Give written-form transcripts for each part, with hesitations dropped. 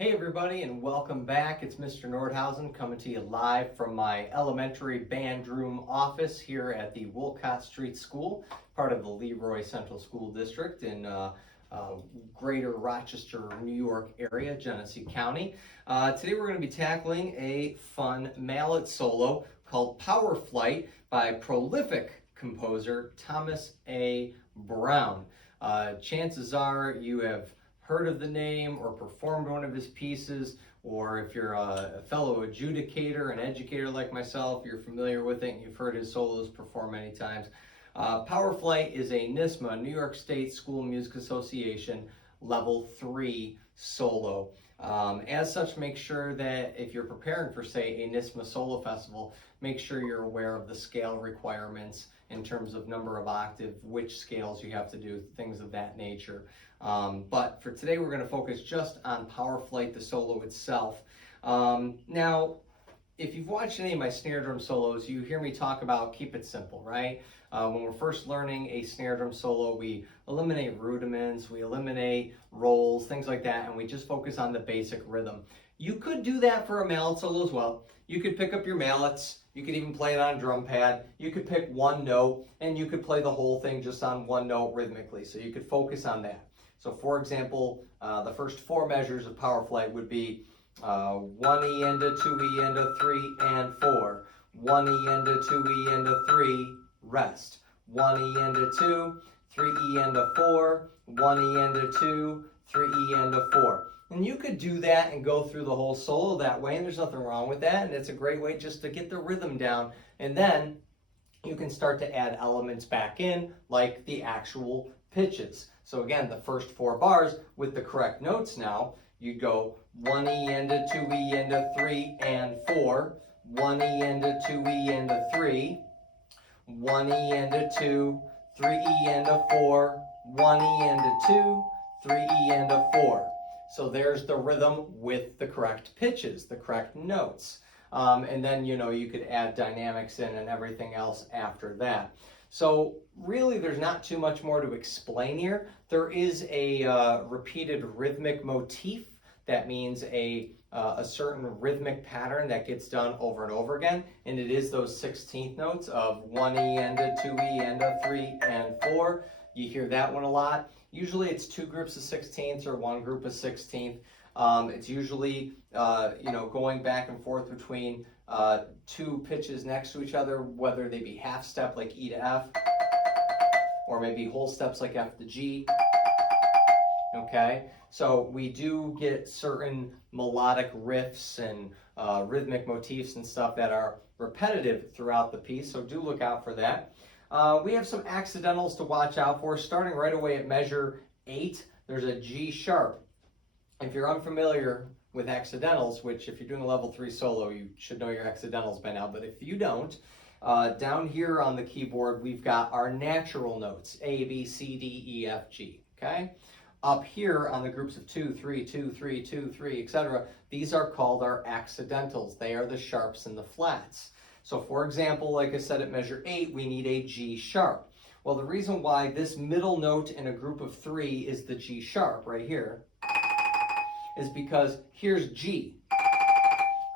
Hey everybody, and welcome back. It's Mr. Nordhausen coming to you live from my elementary band room office here at the Wolcott Street School, part of the Leroy Central School District in Greater Rochester, New York area, Genesee County. Today we're going to be tackling a fun mallet solo called Power Flight by prolific composer Thomas A. Brown. Chances are you have heard of the name or performed one of his pieces, or if you're a fellow adjudicator and educator like myself, you're familiar with it and you've heard his solos performed many times. Power Flight is a NYSMSA, New York State School Music Association Level 3 solo. As such, make sure that if you're preparing for, say, a NYSMSA Solo Festival, make sure you're aware of the scale requirements in terms of number of octave, which scales you have to do, things of that nature. But for today, we're going to focus just on Power Flight, the solo itself. Now, if you've watched any of my snare drum solos, you hear me talk about keep it simple, right? When we're first learning a snare drum solo, we eliminate rudiments, we eliminate rolls, things like that, and we just focus on the basic rhythm. You could do that for a mallet solo as well. You could pick up your mallets, you could even play it on a drum pad, you could pick one note, and you could play the whole thing just on one note rhythmically, so you could focus on that. So for example, the first four measures of Power Flight would be 1 E into 2 E into 3 and 4, 1 E into 2 E into 3, rest, 1 E into 2, 3 E into 4, 1 E into 2, 3 E into 4. And you could do that and go through the whole solo that way, and there's nothing wrong with that, and it's a great way just to get the rhythm down, and then you can start to add elements back in, like the actual pitches. So again, the first four bars with the correct notes now, you'd go 1 E into 2 E into 3 and 4, 1 E into 2 E into 3, 1 E into 2, 3 E into 4, 1 E into 2, 3 E into 4. So there's the rhythm with the correct pitches, the correct notes. And then, you could add dynamics in and everything else after that. So really, there's not too much more to explain here. There is a repeated rhythmic motif. That means a certain rhythmic pattern that gets done over and over again. And it is those 16th notes of 1 E into 2 E into 3 and 4. You hear that one a lot. Usually it's two groups of 16ths or one group of 16th. It's usually, going back and forth between two pitches next to each other, whether they be half step like E to F, or maybe whole steps like F to G. Okay, so we do get certain melodic riffs and rhythmic motifs and stuff that are repetitive throughout the piece, so do look out for that. We have some accidentals to watch out for. Starting right away at measure 8, there's a G sharp. If you're unfamiliar with accidentals, which if you're doing a level 3 solo, you should know your accidentals by now, but if you don't, down here on the keyboard, we've got our natural notes, A, B, C, D, E, F, G, okay? Up here on the groups of 2, 3, 2, 3, 2, 3, etc., these are called our accidentals. They are the sharps and the flats. So for example, like I said, at measure 8, we need a G sharp. Well, the reason why this middle note in a group of 3 is the G sharp right here is because here's G.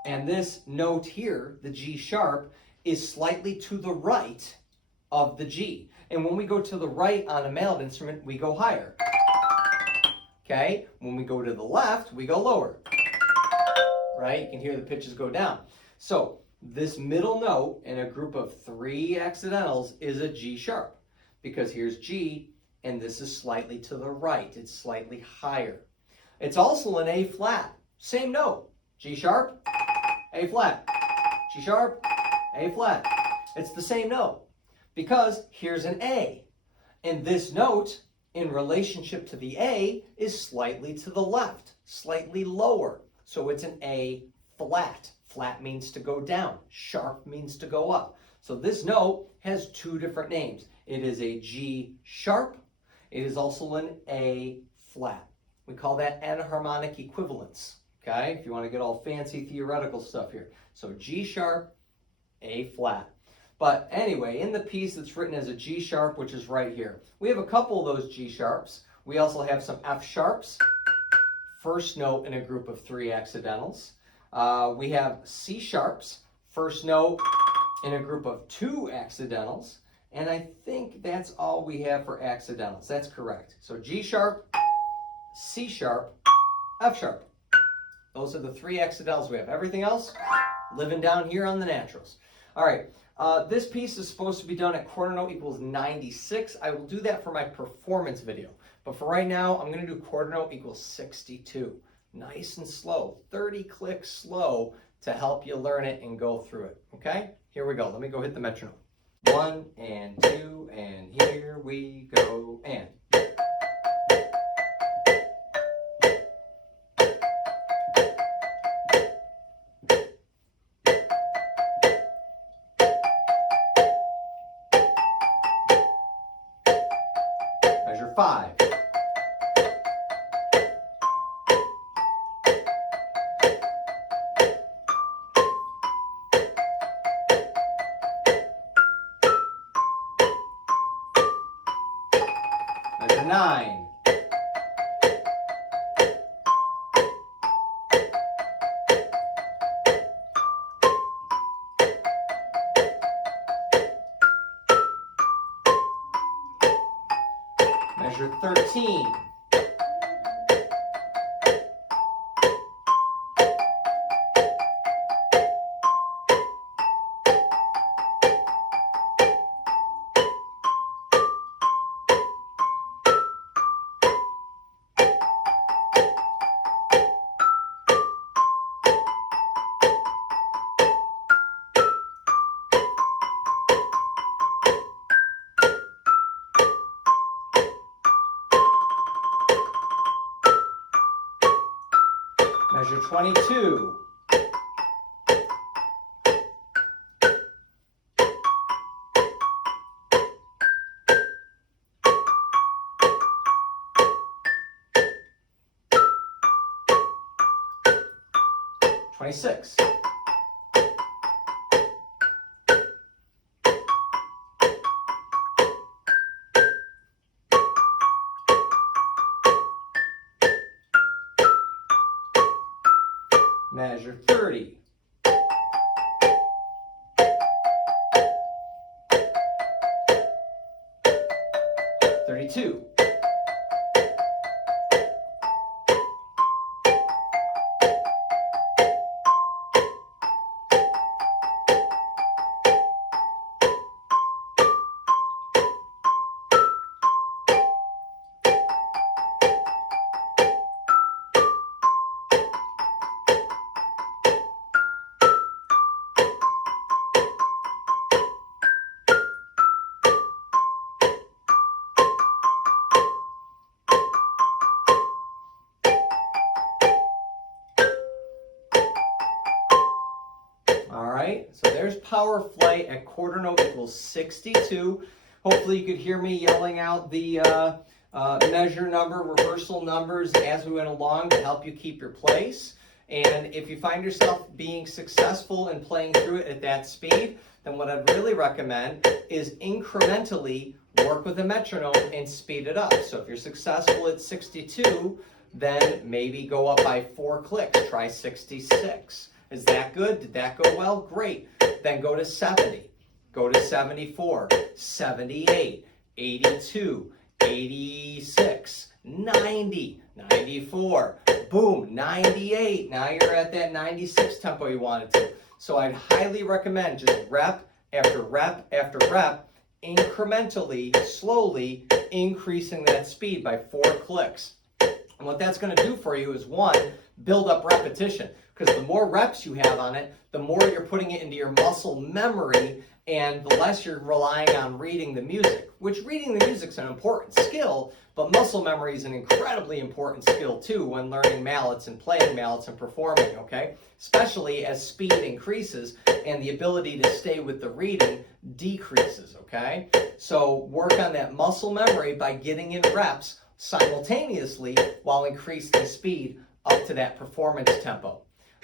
And this note here, the G sharp, is slightly to the right of the G. And when we go to the right on a mallet instrument, we go higher. Okay? When we go to the left, we go lower. Right? You can hear the pitches go down. So this middle note in a group of 3 accidentals is a G sharp, because here's G, and this is slightly to the right. It's slightly higher. It's also an A flat, same note, G sharp, A flat, G sharp, A flat. It's the same note, because here's an A, and this note in relationship to the A is slightly to the left, slightly lower. So it's an A flat. Flat means to go down, sharp means to go up. So this note has 2 different names. It is a G sharp. It is also an A flat. We call that enharmonic equivalence, okay? If you want to get all fancy theoretical stuff here. So G sharp, A flat. But anyway, in the piece it's written as a G sharp, which is right here. We have a couple of those G sharps. We also have some F sharps, first note in a group of 3 accidentals. We have C sharps, first note in a group of 2 accidentals. And I think that's all we have for accidentals. That's correct. So G sharp, C sharp, F sharp. Those are the 3 accidentals we have. Everything else, living down here on the naturals. All right, this piece is supposed to be done at quarter note equals 96. I will do that for my performance video. But for right now, I'm going to do quarter note equals 62. Nice and slow, 30 clicks slow to help you learn it and go through it. Okay, here we go. Let me go hit the metronome. 1 and 2, and here we go, and. Measure 5. Measure 9. Measure 13. Measure 22. Twenty-six. Measure 30. Thirty-two. All right, so there's power flight at quarter note equals 62. Hopefully you could hear me yelling out the measure number, reversal numbers as we went along to help you keep your place. And if you find yourself being successful in playing through it at that speed, then what I'd really recommend is incrementally work with a metronome and speed it up. So if you're successful at 62, then maybe go up by 4 clicks, try 66. Is that good? Did that go well? Great. Then go to 70, go to 74, 78, 82, 86, 90, 94, boom, 98. Now you're at that 96 tempo you wanted to. So I'd highly recommend just rep after rep after rep, incrementally, slowly increasing that speed by 4 clicks. And what that's going to do for you is, 1, build up repetition. Because the more reps you have on it, the more you're putting it into your muscle memory, and the less you're relying on reading the music, which reading the music's an important skill, but muscle memory is an incredibly important skill too when learning mallets and playing mallets and performing, okay? Especially as speed increases and the ability to stay with the reading decreases, okay? So work on that muscle memory by getting in reps simultaneously while increasing speed up to that performance tempo.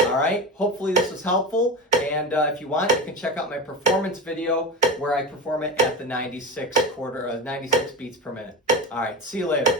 All right, hopefully this was helpful, and if you want, you can check out my performance video where I perform it at the 96 beats per minute. All right, see you later.